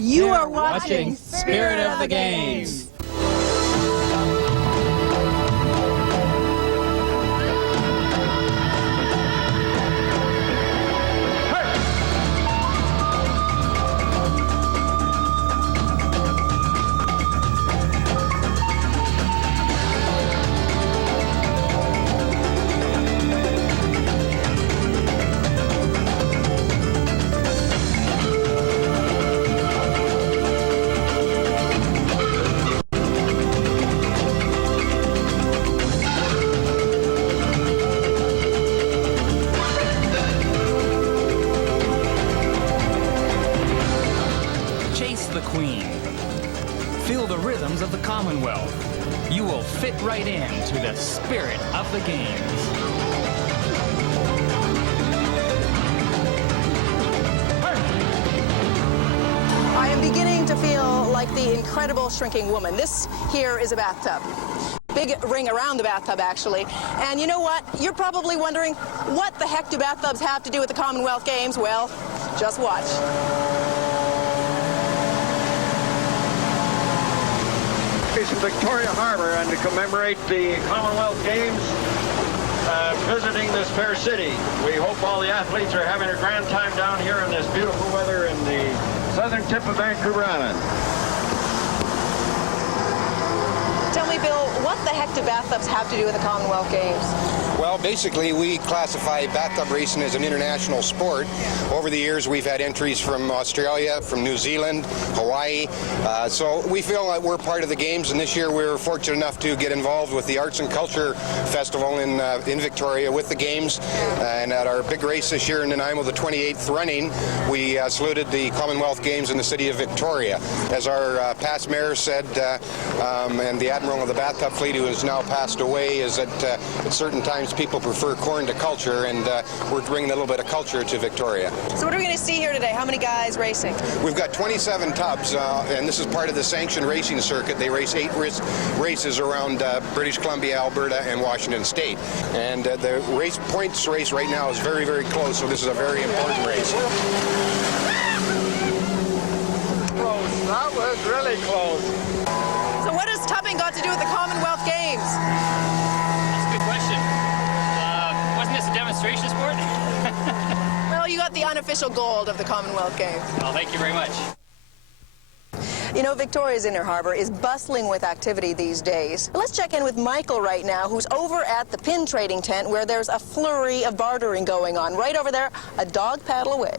You are watching Spirit of the Games. The Queen. Feel the rhythms of the Commonwealth. You will fit right into the spirit of the games. I am beginning to feel like the incredible shrinking woman. This here is a bathtub. Big ring around the bathtub, actually. And you know what? You're probably wondering, what the heck do bathtubs have to do with the Commonwealth Games? Well, just watch. In Victoria Harbour, and to commemorate the Commonwealth Games, visiting this fair city. We hope all the athletes are having a grand time down here in this beautiful weather in the southern tip of Vancouver Island. Tell me, Bill, what the heck do bathtubs have to do with the Commonwealth Games? Well, basically, we classify bathtub racing as an international sport. Over the years, we've had entries from Australia, from New Zealand, Hawaii. So we feel that we're part of the games, and this year we were fortunate enough to get involved with the Arts and Culture Festival in Victoria with the games. And at our big race this year in Nanaimo, the 28th running, we saluted the Commonwealth Games in the city of Victoria. As our past mayor said, and the Admiral of the Bathtub Fleet, who has now passed away, is that at certain times people prefer corn to culture, and we're bringing a little bit of culture to Victoria. So what are we going to see here today? How many guys racing? We've got 27 tubs, and this is part of the sanctioned racing circuit. They race 8 races around British Columbia, Alberta, and Washington State. And the points race right now is very, very close, so this is a very important race. Close. That was really close. So what has tubbing got to do with the Commonwealth Games? That's a good question. Wasn't this a demonstration sport? Well, you got the unofficial gold of the Commonwealth Games. Well, thank you very much. You know, Victoria's Inner Harbour is bustling with activity these days. Let's check in with Michael right now, who's over at the pin trading tent where there's a flurry of bartering going on. Right over there, a dog paddle away.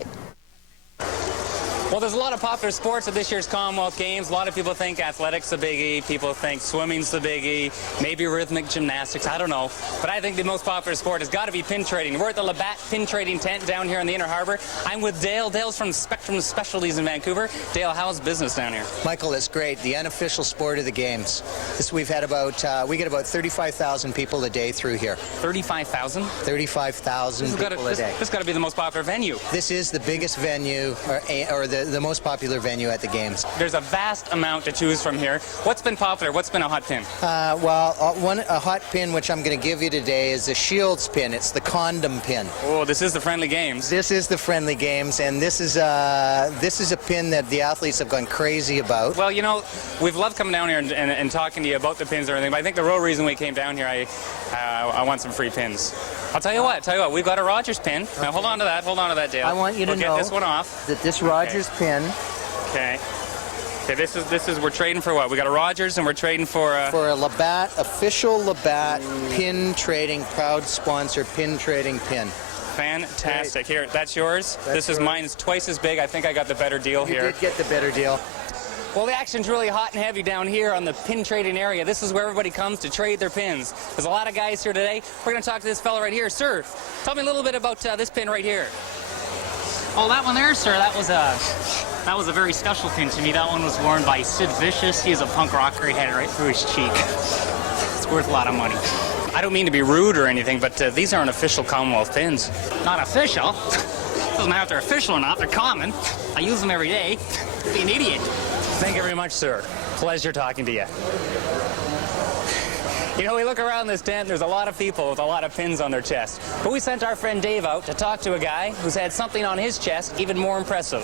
Well, there's a lot of popular sports at this year's Commonwealth Games. A lot of people think athletics a biggie. People think swimming's the biggie. Maybe rhythmic gymnastics. I don't know. But I think the most popular sport has got to be pin trading. We're at the Labatt Pin Trading Tent down here in the Inner Harbour. I'm with Dale. Dale's from Spectrum Specialties in Vancouver. Dale, how's business down here? Michael, it's great. The unofficial sport of the games. We've had about, we get about 35,000 people a day through here. 35,000? 35,000 people a day. This got to be the most popular venue. This is the biggest venue, or the most popular venue at the games. There's a vast amount to choose from here. What's been popular? What's been a hot pin? A hot pin which I'm going to give you today is a Shields pin. It's the condom pin. Oh, this is the friendly games. This is the friendly games, and this is a pin that the athletes have gone crazy about. Well, you know, we've loved coming down here and talking to you about the pins and everything, but I think the real reason we came down here, I want some free pins. I'll tell you what, we've got a Rogers pin. Okay. Now hold on to that, Dale. I want you to know get this one off. That this Rogers pin. Okay. Okay, this is we're trading for what? We got a Rogers and we're trading for a Labatt, official Labatt pin trading, proud sponsor pin trading pin. Fantastic. Here, that's yours. This is mine. It's twice as big. I think I got the better deal here. You did get the better deal. Well, the action's really hot and heavy down here on the pin trading area. This is where everybody comes to trade their pins. There's a lot of guys here today. We're going to talk to this fella right here. Sir, tell me a little bit about this pin right here. Oh, that one there, sir, that was a very special pin to me. That one was worn by Sid Vicious. He's a punk rocker. He had it right through his cheek. It's worth a lot of money. I don't mean to be rude or anything, but these aren't official Commonwealth pins. Not official? Doesn't matter if they're official or not. They're common. I use them every day. Be an idiot. Thank you very much, sir. Pleasure talking to you. You know, we look around this tent, there's a lot of people with a lot of pins on their chest. But we sent our friend Dave out to talk to a guy who's had something on his chest even more impressive.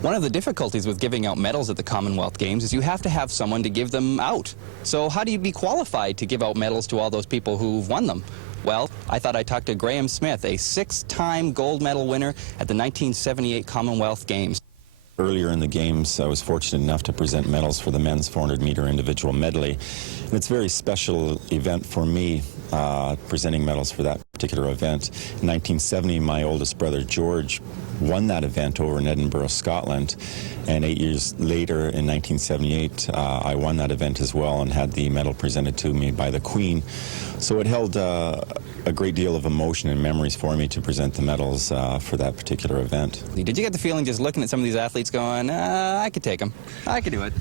One of the difficulties with giving out medals at the Commonwealth Games is you have to have someone to give them out. So how do you be qualified to give out medals to all those people who've won them? Well, I thought I'd talk to Graham Smith, a 6-time gold medal winner at the 1978 Commonwealth Games. Earlier in the Games, I was fortunate enough to present medals for the men's 400-meter individual medley. And it's a very special event for me, presenting medals for that particular event. In 1970, my oldest brother, George, won that event over in Edinburgh, Scotland. And 8 years later, in 1978, I won that event as well and had the medal presented to me by the Queen. So it held a great deal of emotion and memories for me to present the medals for that particular event. Did you get the feeling just looking at some of these athletes going, I could take them, I could do it?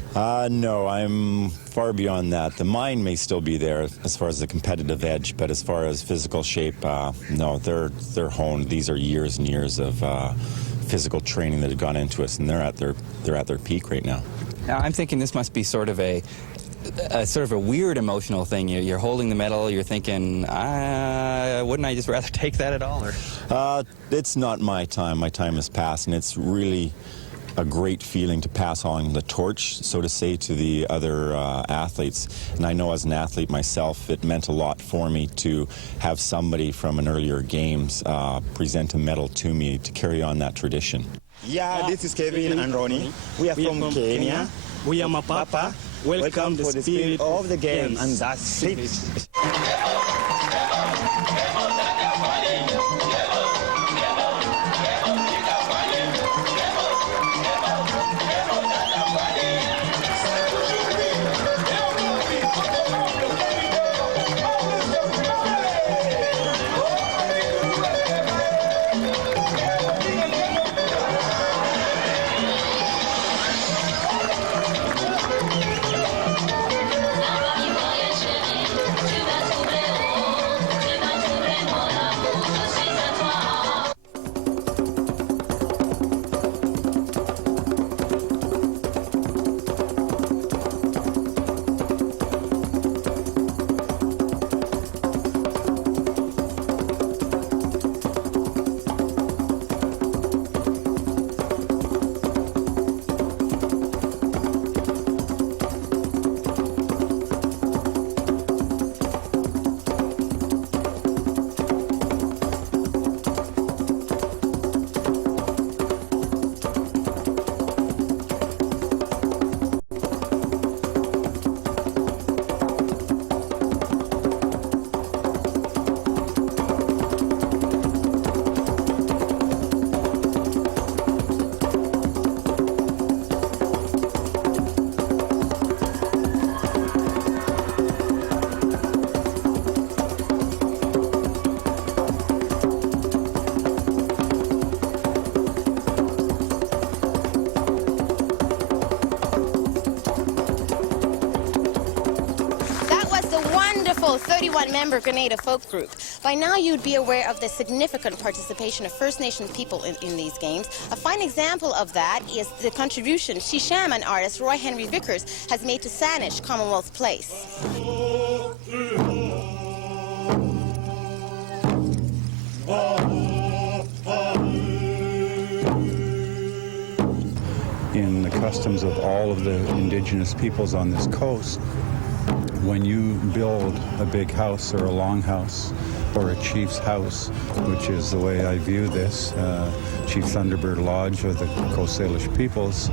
No, I'm far beyond that. The mind may still be there as far as the competitive edge, but as far as physical shape, no, they're honed. These are years and years of physical training that have gone into us, and they're at their peak right now. Now, I'm thinking this must be sort of a weird emotional thing. You're holding the medal, you're thinking, wouldn't I just rather take that at all? Or? It's not my time. My time has passed, and it's really a great feeling to pass on the torch, so to say, to the other athletes. And I know as an athlete myself, it meant a lot for me to have somebody from an earlier Games present a medal to me to carry on that tradition. Yeah, this is Kevin and Ronnie. We are from Kenya. We are Mapapa. Welcome for the spirit of the game, and that's it. wonderful 31-member Grenada folk group. By now you'd be aware of the significant participation of First Nations people in these games. A fine example of that is the contribution Shishaman artist Roy Henry Vickers has made to Saanich Commonwealth Place. In the customs of all of the indigenous peoples on this coast, when you build a big house or a longhouse or a chief's house, which is the way I view this, Chief Thunderbird Lodge of the Coast Salish peoples,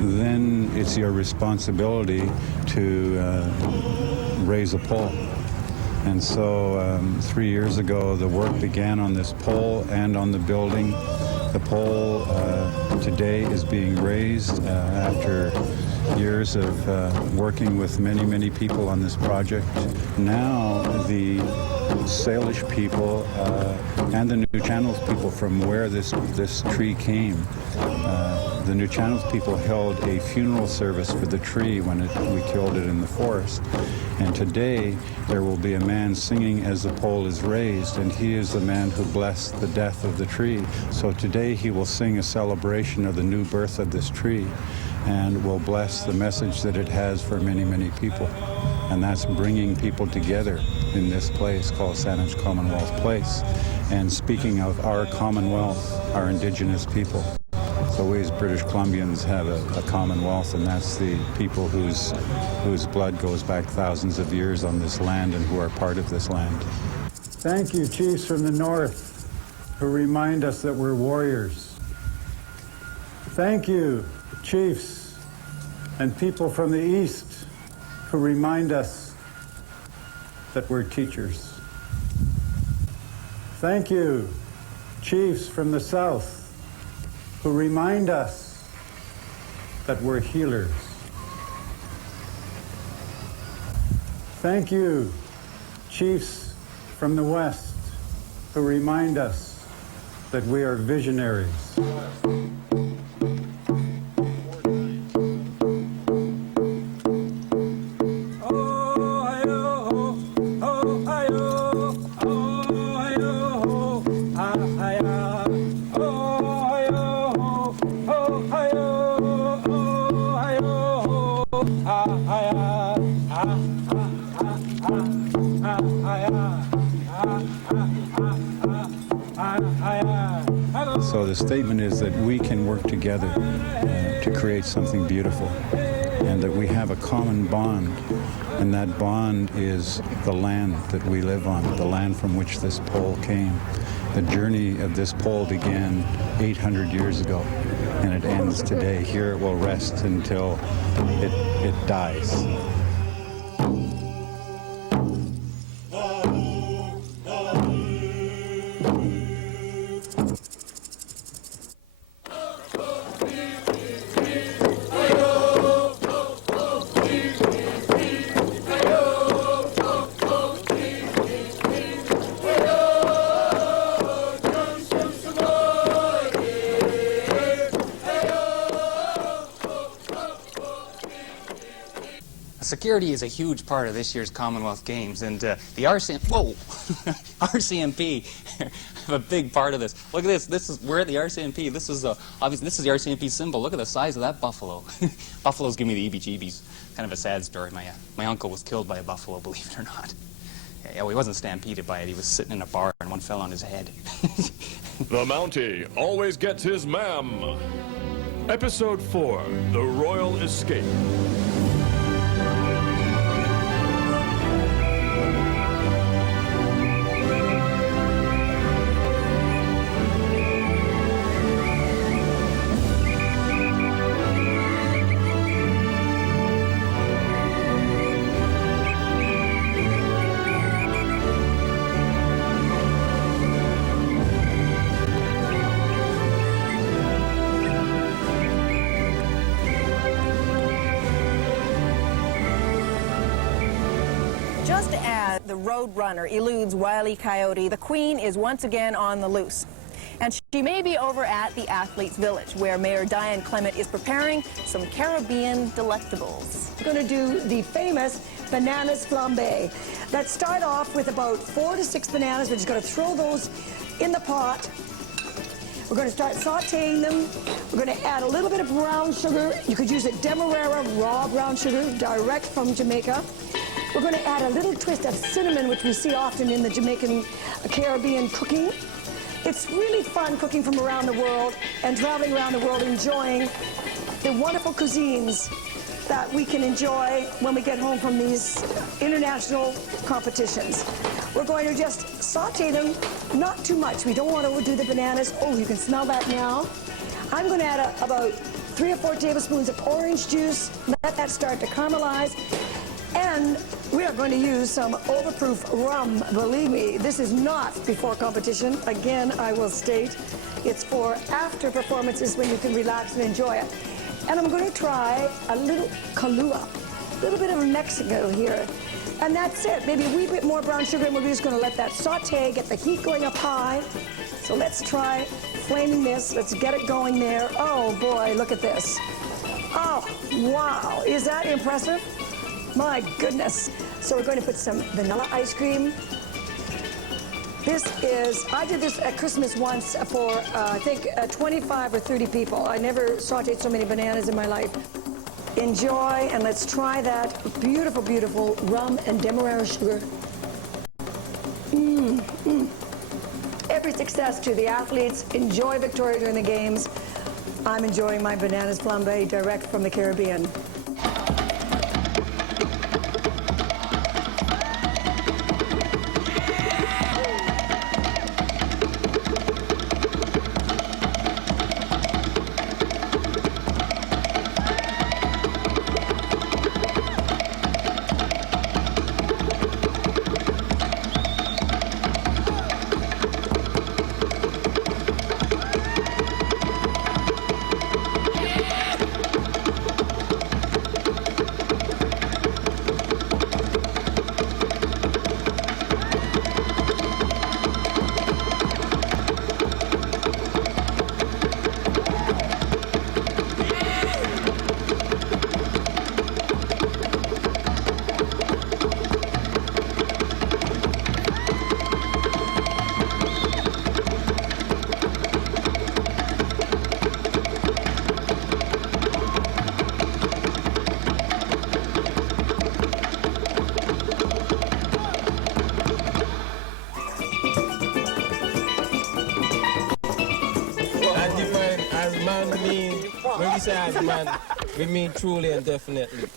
then it's your responsibility to raise a pole. And so 3 years ago, the work began on this pole and on the building. The pole today is being raised after years of working with many people on this project. Now the Salish people and the New Channels people from where this tree came, the New Channels people held a funeral service for the tree when we killed it in the forest. And today there will be a man singing as the pole is raised, and he is the man who blessed the death of the tree. So today he will sing a celebration of the new birth of this tree and will bless the message that it has for many people. And that's bringing people together in this place called Saanich Commonwealth Place. And speaking of our Commonwealth, our indigenous people. we as British Columbians have a commonwealth, and that's the people whose blood goes back thousands of years on this land and who are part of this land. Thank you, chiefs from the north, who remind us that we're warriors. Thank you, chiefs and people from the east, who remind us that we're teachers. Thank you, chiefs from the south, who remind us that we're healers. Thank you, chiefs from the west, who remind us that we are visionaries. So the statement is that we can work together to create something beautiful, and that we have a common bond, and that bond is the land that we live on, the land from which this pole came. The journey of this pole began 800 years ago, and it ends today. Here it will rest until it dies. Security is a huge part of this year's Commonwealth Games, and the RCMP have a big part of this. Look at this. We're at the RCMP. This is obviously this is the RCMP symbol. Look at the size of that buffalo. Buffaloes give me the EBGBs. Kind of a sad story. My uncle was killed by a buffalo, believe it or not. Yeah, well, he wasn't stampeded by it. He was sitting in a bar and one fell on his head. The Mountie always gets his ma'am. Episode 4, The Royal Escape. Just as the road runner eludes Wile E. Coyote, the Queen is once again on the loose. And she may be over at the Athletes' Village, where Mayor Diane Clement is preparing some Caribbean delectables. We're going to do the famous Banana Flambé. Let's start off with about 4 to 6 bananas. We're just going to throw those in the pot. We're going to start sauteing them. We're going to add a little bit of brown sugar. You could use a Demerara raw brown sugar, direct from Jamaica. We're going to add a little twist of cinnamon, which we see often in the Jamaican Caribbean cooking. It's really fun cooking from around the world and traveling around the world enjoying the wonderful cuisines that we can enjoy when we get home from these international competitions. We're going to just saute them, not too much. We don't want to overdo the bananas. Oh, you can smell that now. I'm going to add about 3 or 4 tablespoons of orange juice. Let that start to caramelize. And we are going to use some overproof rum. Believe me, this is not before competition. Again, I will state, it's for after performances when you can relax and enjoy it. And I'm going to try a little Kahlua, a little bit of Mexico here. And that's it. Maybe a wee bit more brown sugar, and we're just going to let that saute, get the heat going up high. So let's try flaming this. Let's get it going there. Oh, boy, look at this. Oh, wow. Is that impressive? My goodness. So we're going to put some vanilla ice cream. This is, I did this at Christmas once for, I think, 25 or 30 people. I never sauteed so many bananas in my life. Enjoy, and let's try that beautiful, beautiful rum and Demerara sugar. Every success to the athletes. Enjoy Victoria during the games. I'm enjoying my bananas flambé direct from the Caribbean. When we say as man, we mean truly and definitely.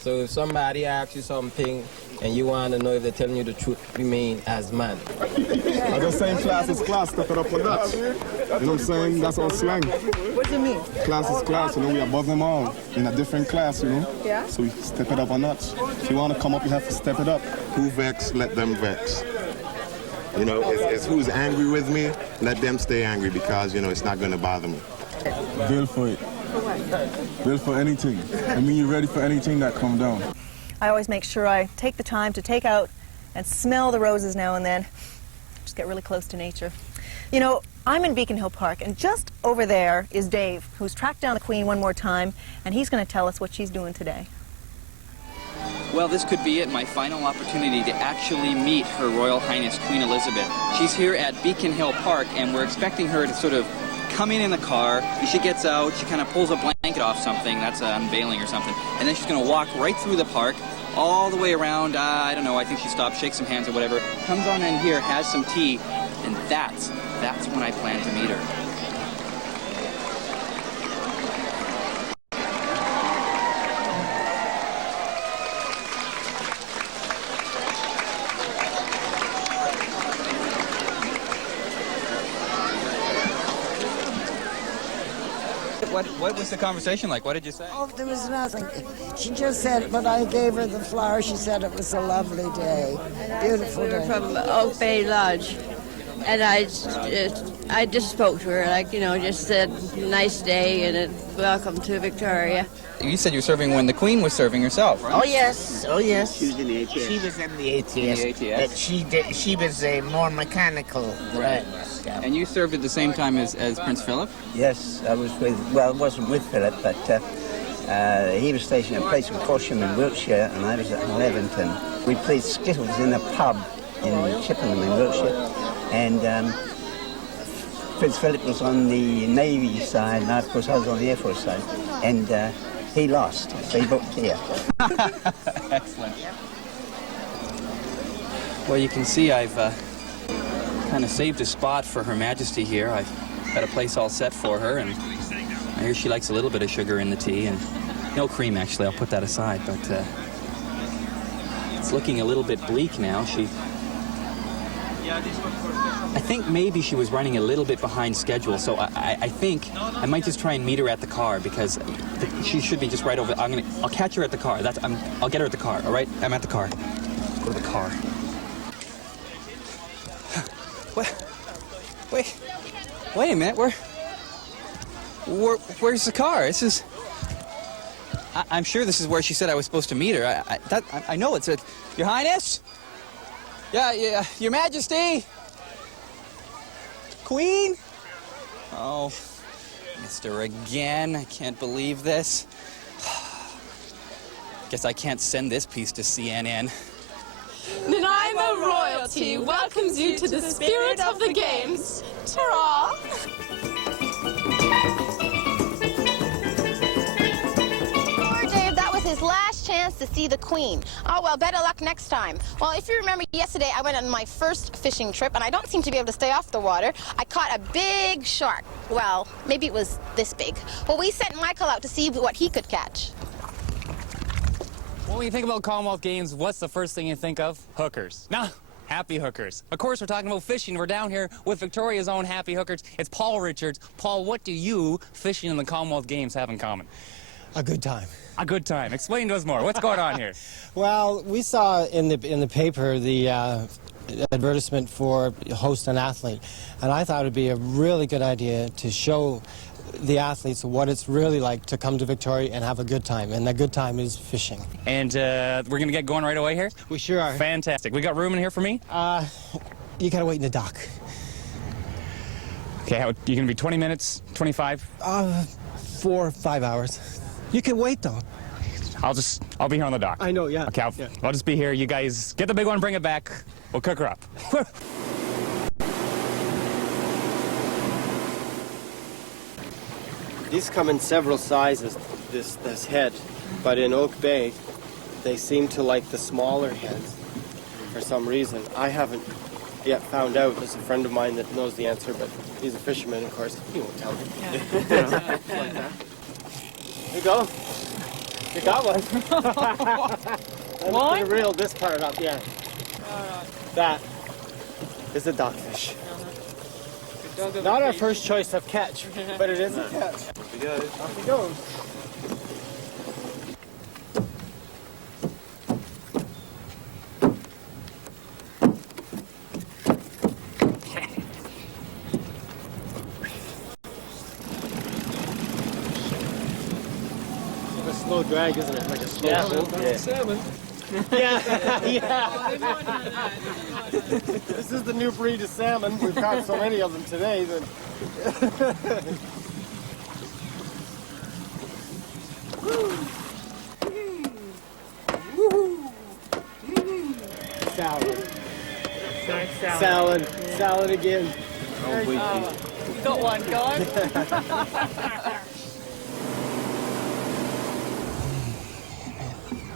So if somebody asks you something and you want to know if they're telling you the truth, we mean as man. I'm just saying class is class, step it up a notch. You know what I'm saying? That's our slang. What does it mean? Class is class, you know, we are above them all in a different class, you know? Yeah. So we step it up a notch. If you want to come up, you have to step it up. Who vex, let them vex. You know, it's who's angry with me, let them stay angry because, you know, it's not going to bother me. Bill for it. Bill for anything. I mean, you're ready for anything that come down. I always make sure I take the time to take out and smell the roses now and then. Just get really close to nature. You know, I'm in Beacon Hill Park, and just over there is Dave, who's tracked down the Queen one more time, and he's going to tell us what she's doing today. Well, this could be it, my final opportunity to actually meet Her Royal Highness Queen Elizabeth. She's here at Beacon Hill Park, and we're expecting her to sort of come in the car. She gets out, she kind of pulls a blanket off something, that's an unveiling or something, and then she's going to walk right through the park, all the way around, I don't know, I think she stops, shakes some hands or whatever, comes on in here, has some tea, and that's when I plan to meet her. What was the conversation like? What did you say? Oh, there was nothing. She just said, but I gave her the flower. She said it was a lovely day. Beautiful day. We were from Oak Bay Lodge. And I just spoke to her, like, you know, just said, nice day and welcome to Victoria. You said you were serving when the Queen was serving herself, right? Oh, yes. Oh, yes. She was in the ATS. She was in the ATS. In the ATS. But she was a more mechanical. Right. And you served at the same time as Prince Philip? Yes, I was with, well, I wasn't with Philip, but he was stationed at a place called Corsham in Wiltshire, and I was at Leventon. We played skittles in a pub in Chippenham in Wiltshire, and Prince Philip was on the Navy side, and of course I was on the Air Force side, and he lost, so he booked here. Excellent. Well, you can see I've kind of saved a spot for Her Majesty here. I've got a place all set for her, and I hear she likes a little bit of sugar in the tea, and no cream, actually. I'll put that aside, but it's looking a little bit bleak now. I think maybe she was running a little bit behind schedule, so I think I might just try and meet her at the car, because she should be just right over. I'll catch her at the car. I'll get her at the car. All right, I'm at the car. Let's go to the car. Wait a minute. Where's the car? This is. I'm sure this is where she said I was supposed to meet her. I know it's it. Your Highness. Yeah, Your Majesty. Queen? Oh, missed her again. I can't believe this. Guess I can't send this piece to CNN. Nanaimo royalty welcomes you to the spirit of the games. Ta-ra! Poor Dave, that was his last chance to see see the queen. Oh, well, better luck next time. Well, if you remember yesterday, I went on my first fishing trip, and I don't seem to be able to stay off the water. I caught a big shark. Well, maybe it was this big. Well, we sent Michael out to see what he could catch. When you think about Commonwealth Games, what's the first thing you think of? Hookers. No. Happy hookers. Of course, we're talking about fishing. We're down here with Victoria's own Happy Hookers. It's Paul Richards. Paul, what do you, fishing in the Commonwealth Games, have in common? A good time. A good time. Explain to us more. What's going on here? Well, we saw in the paper the advertisement for host an athlete, and I thought it would be a really good idea to show the athletes what it's really like to come to Victoria and have a good time, and the good time is fishing. And we're going to get going right away here? We sure are. Fantastic. We got room in here for me? You got to wait in the dock. Okay, you going to be 20 minutes, 25? 4 or 5 hours. You can wait, though. I'll be here on the dock. I know, yeah. Okay, I'll just be here. You guys get the big one, bring it back. We'll cook her up. These come in several sizes, this head, but in Oak Bay, they seem to like the smaller heads for some reason. I haven't yet found out. There's a friend of mine that knows the answer, but he's a fisherman, of course. He won't tell me. There you go. You got one. What? I'm gonna reel this part up, yeah. That is a dogfish. Not our first choice of catch, but it is a catch. Off he goes. Off he goes. It's a slow drag, isn't it? Like a slow Salmon. Yeah, yeah. This is the new breed of salmon. We've caught so many of them today that... Salad. Salad again. You got one, guys.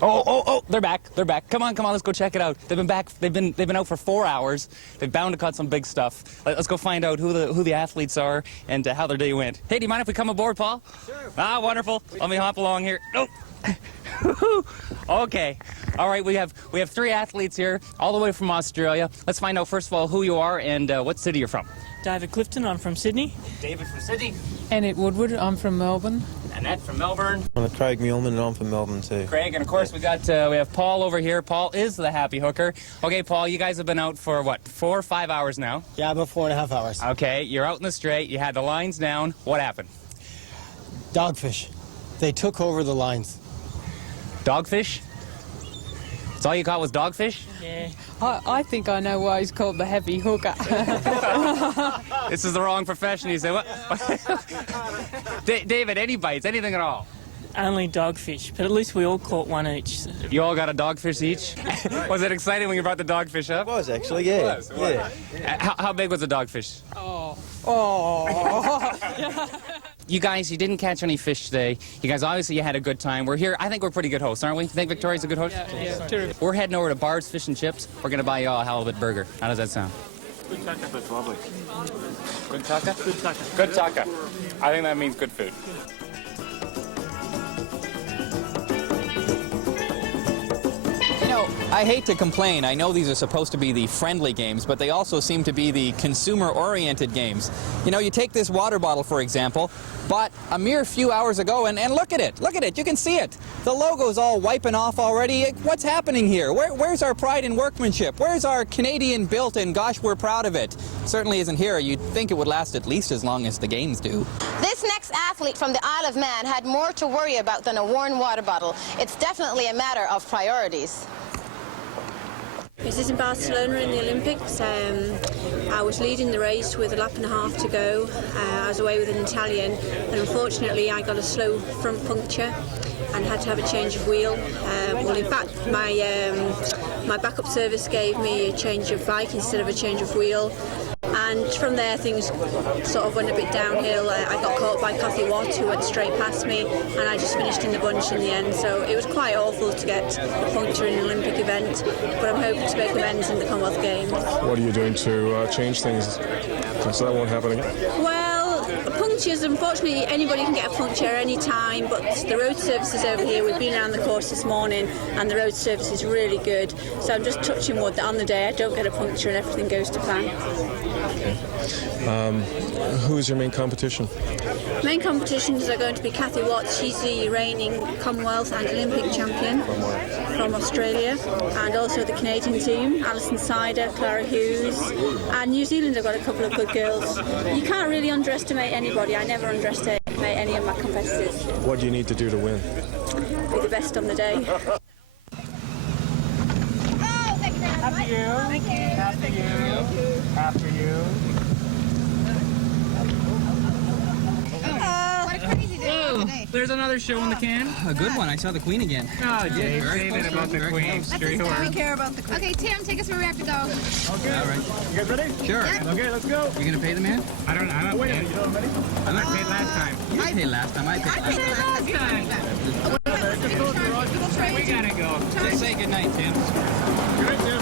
Oh, they're back. They're back. Come on, let's go check it out. They've been back. They've been out for 4 hours. They're bound to cut some big stuff. Let's go find out who the athletes are and how their day went. Hey, do you mind if we come aboard, Paul? Sure. Ah, wonderful. Let me hop along here. Oh. Okay. All right, we have 3 athletes here, all the way from Australia. Let's find out first of all who you are and what city you're from. David Clifton, I'm from Sydney. David from Sydney. Annette Woodward, I'm from Melbourne. Annette from Melbourne. I'm Craig Muleman, and I'm from Melbourne too. Craig, and of course we have Paul over here. Paul is the happy hooker. Okay, Paul, you guys have been out for what, 4 or 5 hours now? Yeah, about 4.5 hours. Okay, you're out in the straight. You had the lines down. What happened? Dogfish. They took over the lines. Dogfish? That's all you caught was dogfish? Yeah. I think I know why he's called the heavy hooker. This is the wrong profession. You say what? David, any bites? Anything at all? Only dogfish, but at least we all caught one each. You all got a dogfish each? Was it exciting when you brought the dogfish up? It was actually, yeah. It was. How big was the dogfish? Oh. You guys, you didn't catch any fish today. You guys, obviously, you had a good time. We're here. I think we're pretty good hosts, aren't we? You think Victoria's a good host? Yeah, terrific. We're heading over to Bard's Fish and Chips. We're going to buy you all a halibut burger. How does that sound? Good tucker, that's lovely. Good tucker? Good tucker. Good tucker. I think that means good food. You know, I hate to complain. I know these are supposed to be the friendly games, but they also seem to be the consumer-oriented games. You know, you take this water bottle, for example, bought a mere few hours ago, and look at it. Look at it. You can see it. The logo's all wiping off already. What's happening here? Where's our pride in workmanship? Where's our Canadian built, and gosh, we're proud of it? Certainly isn't here. You'd think it would last at least as long as the games do. This next athlete from the Isle of Man had more to worry about than a worn water bottle. It's definitely a matter of priorities. This is in Barcelona in the Olympics. I was leading the race with a lap and a half to go. I was away with an Italian, and unfortunately I got a slow front puncture and had to have a change of wheel. Well, in fact, my backup service gave me a change of bike instead of a change of wheel. And And from there, things sort of went a bit downhill. I got caught by Cathy Watt, who went straight past me, and I just finished in the bunch in the end. So it was quite awful to get a puncture in an Olympic event, but I'm hoping to make amends in the Commonwealth Games. What are you doing to change things so that won't happen again? Well, punctures, unfortunately, anybody can get a puncture any time, but the road services over here, we've been around the course this morning, and the road service is really good. So I'm just touching wood that on the day I don't get a puncture and everything goes to plan. Who is your main competition? Main competitions are going to be Cathy Watts. She's the reigning Commonwealth and Olympic champion from Australia, and also the Canadian team, Alison Sider, Clara Hughes, and New Zealand have got a couple of good girls. You can't really underestimate anybody. I never underestimate any of my competitors. What do you need to do to win? Be the best on the day. After you. Thank you. After you. After you. There's another show in the can. A good one. I saw the Queen again. Oh, Dave, save it about the Queen. Sure you are. care about the Queen. Okay, Tim, take us where we have to go. Okay. All right. You guys ready? Sure. Yeah. Okay, let's go. You gonna pay the man? I'm not paying. You know I'm ready? I'm not paid last time. You paid last time. I paid last time. We gotta go. Just say goodnight, Tim. Good night, Tim.